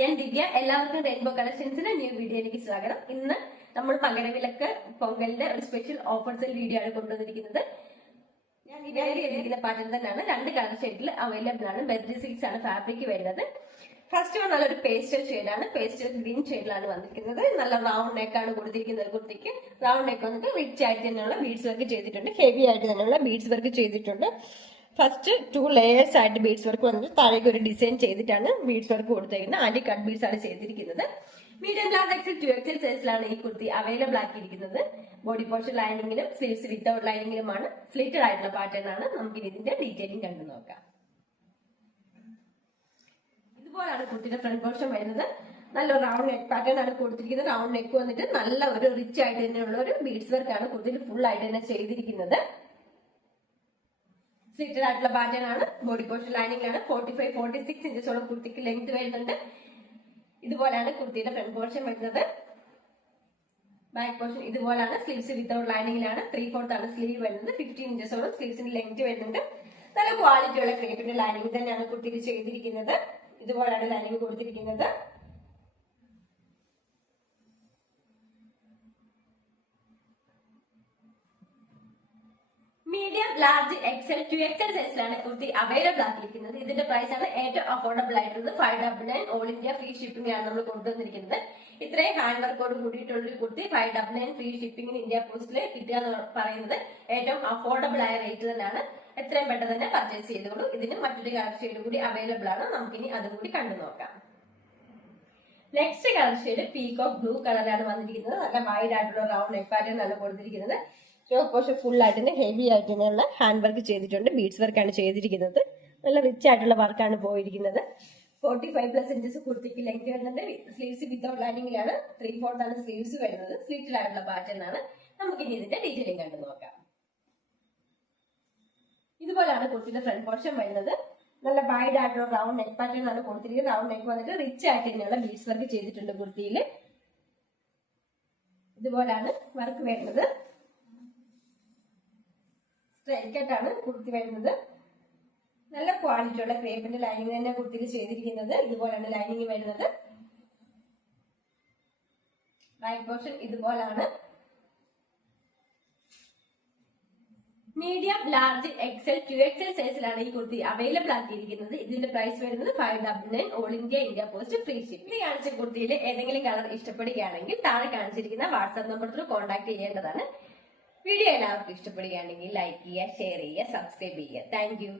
ഞാൻ ദിവ്യ. എല്ലാവർക്കും rainbow കളക്ഷൻസിന്റെ new വീഡിയോയിലേക്ക് സ്വാഗതം. ഇന്ന് നമ്മൾ മകരവിളക്ക് പൊങ്കലിന്റെ ഒരു സ്പെഷ്യൽ ഓഫർ സെയിൽ വീഡിയോ ആണ് കൊണ്ടുവന്നിരിക്കുന്നത്. ഞാൻ ചെയ്തിരിക്കുന്ന പാറ്റേൺ തന്നെയാണ്. 2 കളർ ഷെയ്ഡിൽ അവൈലബിൾ ആണ്. ബെർജി സിൽക്സ് ആണ് ഫാബ്രിക് വരുന്നത്. ഫസ്റ്റ് വൺ നല്ലൊരു പേസ്റ്റൽ ഷെയ്ഡാണ്. പേസ്റ്റൽ ഗ്രീൻ ഷെയ്ഡിലാണ് വന്നിരിക്കുന്നത്. നല്ല റൗണ്ട് നെക്ക് ആണ് കൊടുത്തിരിക്കുന്നത്. കുർത്തിക്ക് റൗണ്ട് നെക്ക് വന്നിട്ട് റിച്ച് ആയിട്ട് തന്നെയുള്ള ബീഡ്സ് വർക്ക് ചെയ്തിട്ടുണ്ട്. ഹെവി ആയിട്ട് തന്നെയുള്ള ബീഡ്സ് വർക്ക് ചെയ്തിട്ടുണ്ട്. ഫസ്റ്റ് 2 ലേയേഴ്സ് ആയിട്ട് ബീഡ്സ് വർക്ക് വന്നിട്ട് താഴേക്ക് ഒരു ഡിസൈൻ ചെയ്തിട്ടാണ് ബീഡ്സ് വർക്ക് കൊടുത്തേക്കുന്നത്. ആന്റി കട്ട് ബീഡ്സ് ആണ് ചെയ്തിരിക്കുന്നത്. മീഡിയം ലാർജ് എക്സൽ 2XL സൈസിലാണ് ഈ കുർത്തി അവൈലബിൾ ആക്കിയിരിക്കുന്നത്. ബോഡി പോർഷൻ ലൈനിങ്ങിലും സ്ലീവ്സ് വിത്തൗട്ട് ലൈനിങ്ങിലുമാണ്. സ്ലിറ്റഡ് ആയിട്ടുള്ള പാറ്റേൺ ആണ്. നമുക്ക് ഇതിന്റെ ഡീറ്റെയിലിംഗ് കണ്ടു നോക്കാം. ഇതുപോലാണ് കുർത്തിയുടെ ഫ്രണ്ട് പോർഷൻ വരുന്നത്. നല്ല റൗണ്ട് നെക്ക് പാറ്റേൺ ആണ് കൊടുത്തിരിക്കുന്നത്. റൗണ്ട് നെക്ക് വന്നിട്ട് നല്ല ഒരു റിച്ച് ആയിട്ട് തന്നെയുള്ള ഒരു ബീഡ്സ് വർക്ക് ആണ് കുർത്തിയിൽ ഫുൾ ആയിട്ട് തന്നെ ചെയ്തിരിക്കുന്നത്. സ്ലിറ്റഡ് ആയിട്ടുള്ള പാറ്റേൺ ആണ്. ബോഡി പോർഷൻ ലൈനിങ്ങിലാണ്. 45-46 ഇഞ്ചസോളം കുർത്തിക്ക് ലെങ്ത് വരുന്നുണ്ട്. ഇതുപോലെയാണ് കുർത്തിയുടെ ഫ്രണ്ട് പോർഷൻ വരുന്നത്. ബാക്ക് പോർഷൻ ഇതുപോലാണ്. സ്ലീവ്സ് വിത്തൗട്ട് ലൈനിങ്ങിലാണ്. 3/4 ആണ് സ്ലീവ് വരുന്നത്. 15 ഇഞ്ചസോളം സ്ലീവ്സിന്റെ ലെങ്ത് വരുന്നുണ്ട്. നല്ല ക്വാളിറ്റിയുള്ള ക്രേപ്പിന്റെ ലൈനിങ് തന്നെയാണ് കുർത്തിക്ക് ചെയ്തിരിക്കുന്നത്. ഇതുപോലെയാണ് ലൈനിങ് കൊടുത്തിരിക്കുന്നത്. മീഡിയം ലാർജ് എക്സൽ 2XL സൈസിലാണ് കുർത്തി അവൈലബിൾ ആക്കിയിരിക്കുന്നത്. ഇതിന്റെ പ്രൈസ് ആണ് ഏറ്റവും അഫോർഡബിൾ ആയിട്ടുള്ളത്. 599 ഓൾ ഇന്ത്യ ഫ്രീ ഷിപ്പിംഗ് ആണ് നമ്മൾ കൊണ്ടുവന്നിരിക്കുന്നത്. ഇത്രയും ഹാൻഡ് വർക്കോട് കൂടിയിട്ടുള്ള കുർത്തി 599 ഫ്രീ ഷിപ്പിംഗിന് ഇന്ത്യ പോസ്റ്റിൽ കിട്ടുക എന്ന് പറയുന്നത് ഏറ്റവും അഫോർഡബിൾ ആയ റേറ്റ് തന്നെയാണ്. എത്രയും പെട്ടെന്ന് തന്നെ പർച്ചേസ് ചെയ്തോളൂ. ഇതിന് മറ്റൊരു കളർ ഷെയ്ഡ് കൂടി അവൈലബിൾ ആണ്. നമുക്കിനി അതും കൂടി കണ്ടു നോക്കാം. Next colour shade peacock blue കളറാണ് വന്നിരിക്കുന്നത്. നല്ല വൈഡ് ആയിട്ടുള്ള റൗണ്ട് നെക്ക് പാറ്റേൺ ആണ് കൊടുത്തിരിക്കുന്നത്. യോക്ക് പോർഷൻ ഫുൾ ആയിട്ട് തന്നെ ഹെവി ആയിട്ട് തന്നെയുള്ള ഹാൻഡ് വർക്ക് ചെയ്തിട്ടുണ്ട്. ബീഡ്സ് വർക്കാണ് ചെയ്തിരിക്കുന്നത്. നല്ല റിച്ച് ആയിട്ടുള്ള വർക്കാണ് പോയിരിക്കുന്നത്. 45+ ഇഞ്ചസ് കുർത്തിക്ക് ലെങ്ത് വരുന്നുണ്ട്. സ്ലീവ്സ് വിത്തൗട്ട് ലൈനിങ്ങിലാണ്. 3/4 ആണ് സ്ലീവ്സ് വരുന്നത്. സ്ലിറ്റഡ് ആയിട്ടുള്ള പാറ്റേൺ ആണ്. നമുക്ക് ഇനി ഇതിന്റെ ഡീറ്റെയിലിംഗ് കണ്ടു നോക്കാം. ഇതുപോലെയാണ് കുർത്തിയുടെ ഫ്രണ്ട് പോർഷൻ വരുന്നത്. നല്ല വൈഡ് ആയിട്ടുള്ള റൗണ്ട് നെക്ക് പാറ്റേൺ ആണ് കൊടുത്തിരിക്കുന്നത്. റൗണ്ട് നെക്ക് വന്നിട്ട് റിച്ച് ആയിട്ട് തന്നെയുള്ള ബീഡ്സ് വർക്ക് ചെയ്തിട്ടുണ്ട് കുർത്തിയിൽ. ഇതുപോലാണ് വർക്ക് വരുന്നത്. സ്ട്രൈറ്റ് കട്ടാണ് കുർത്തി വരുന്നത്. നല്ല ക്വാളിറ്റിയുള്ള ക്രേപ്പിന്റെ ലൈനിങ് തന്നെ കുർത്തിയിൽ ചെയ്തിരിക്കുന്നത്. ഇതുപോലാണ് ലൈനിങ് വരുന്നത്. ബാക്ക് പോർഷൻ ഇതുപോലാണ്. മീഡിയം ലാർജ് എക്സൽ 2XL സൈസിലാണ് ഈ കുർത്തി അവൈലബിൾ ആക്കിയിരിക്കുന്നത്. ഇതിന്റെ പ്രൈസ് വരുന്നത് 599 all India post free shipping. കാണിച്ച കുർത്തിയിൽ ഏതെങ്കിലും കളർ ഇഷ്ടപ്പെടുകയാണെങ്കിൽ താഴെ കാണിച്ചിരിക്കുന്ന വാട്സ്ആപ്പ് നമ്പറിൽ കോൺടാക്ട് ചെയ്യേണ്ടതാണ്. വീഡിയോ എല്ലാവർക്കും ഇഷ്ടപ്പെടുകയാണെങ്കിൽ ലൈക്ക് ചെയ്യുക, ഷെയർ ചെയ്യുക, സബ്സ്ക്രൈബ് ചെയ്യുക. Thank you.